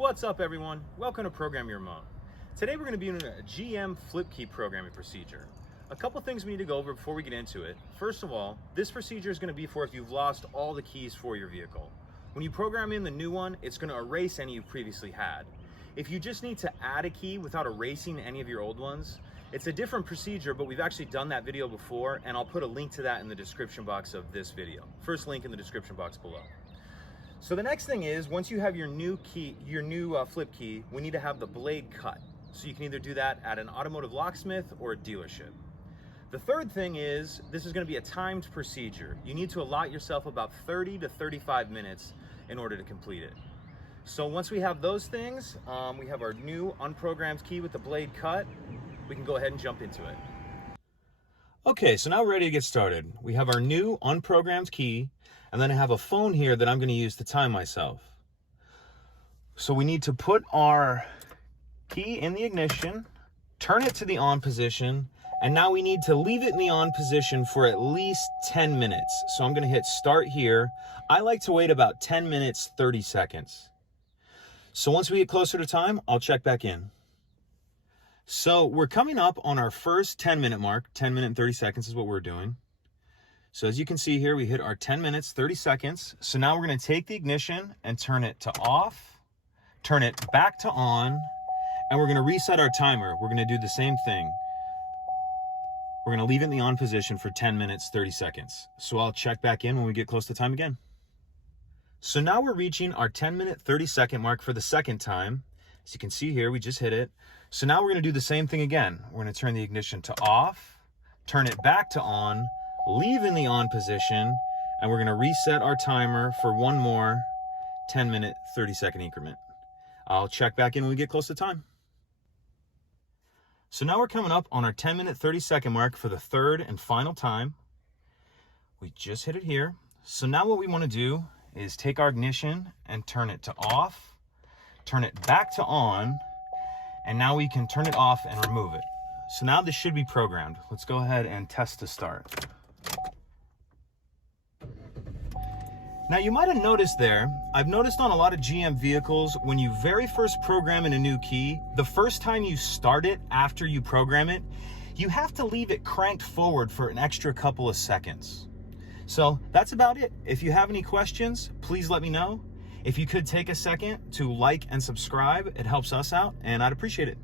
What's up, everyone? Welcome to Program Your Mom. Today we're going to be doing a GM flip key programming procedure. A couple things we need to go over before we get into it. First of all, this procedure is going to be for if you've lost all the keys for your vehicle. When you program in the new one, it's going to erase any you've previously had. If you just need to add a key without erasing any of your old ones, it's a different procedure, but we've actually done that video before, and I'll put a link to that in the description box of this video. First link in the description box below. So the next thing is, once you have your new key, flip key, we need to have the blade cut. So you can either do that at an automotive locksmith or a dealership. The third thing is, this is going to be a timed procedure. You need to allot yourself about 30 to 35 minutes in order to complete it. So once we have those things, we have our new unprogrammed key with the blade cut, we can go ahead and jump into it. Okay, so now we're ready to get started. We have our new unprogrammed key, and then I have a phone here that I'm going to use to time myself. So we need to put our key in the ignition, turn it to the on position, and now we need to leave it in the on position for at least 10 minutes. So I'm going to hit start here. I like to wait about 10 minutes, 30 seconds. So once we get closer to time, I'll check back in. So we're coming up on our first 10-minute mark. 10 minutes and 30 seconds is what we're doing. So as you can see here, we hit our 10 minutes, 30 seconds. So now we're going to take the ignition and turn it to off, turn it back to on, and we're going to reset our timer. We're going to do the same thing. We're going to leave it in the on position for 10 minutes, 30 seconds. So I'll check back in when we get close to time again. So now we're reaching our 10-minute, 30-second mark for the second time. As you can see here, we just hit it. So now we're going to do the same thing again. We're going to turn the ignition to off, turn it back to on, leave in the on position, and we're going to reset our timer for one more 10-minute, 30-second increment. I'll check back in when we get close to time. So now we're coming up on our 10-minute, 30-second mark for the third and final time. We just hit it here. So now what we want to do is take our ignition and turn it to off, turn it back to on, and now we can turn it off and remove it. So now this should be programmed. Let's go ahead and test to start. Now you might have noticed there, I've noticed on a lot of GM vehicles, when you very first program in a new key, the first time you start it after you program it, you have to leave it cranked forward for an extra couple of seconds. So that's about it. If you have any questions, please let me know. If you could take a second to like and subscribe, it helps us out and I'd appreciate it.